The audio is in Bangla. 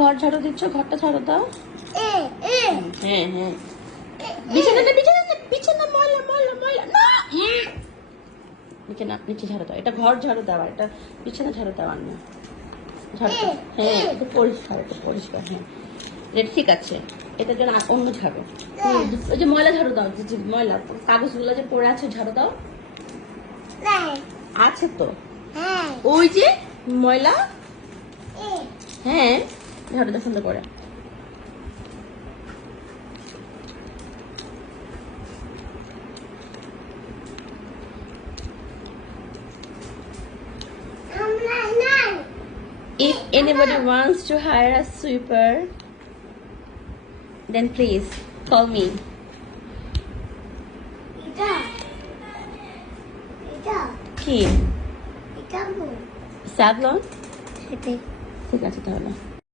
ঘর ঝাড়ু দিচ্ছ, ঘরটা ঝাড়ু দাও। হ্যাঁ হ্যাঁ, বিছানাটা বিছানাটা বিছানা ময়লা ময়লা ময়লা না, বিছানা নিচে ঝাড়ু দাও। এটা ঘর ঝাড়ু দেওয়া, এটা বিছানা ঝাড়ু দেওয়ার না। ঝাড়ু দাও, হ্যাঁ এটা পরিষ্কার, এটা পরিষ্কার। হ্যাঁ এটা ঠিক আছে, এটা যেন অন্য ঝাড়ু। ওই যে ময়লা ঝাড়ু দাও, যে ময়লা কাগজগুলো যে পড়ে আছে ঝাড়ু দাও। আছে তো ওই যে ময়লা, হ্যাঁ ঝাড়ু দাও সুন্দর করে। If anybody wants to hire a sweeper, then please call me. কি? স্যাভলন? ঠিক আছে তাহলে।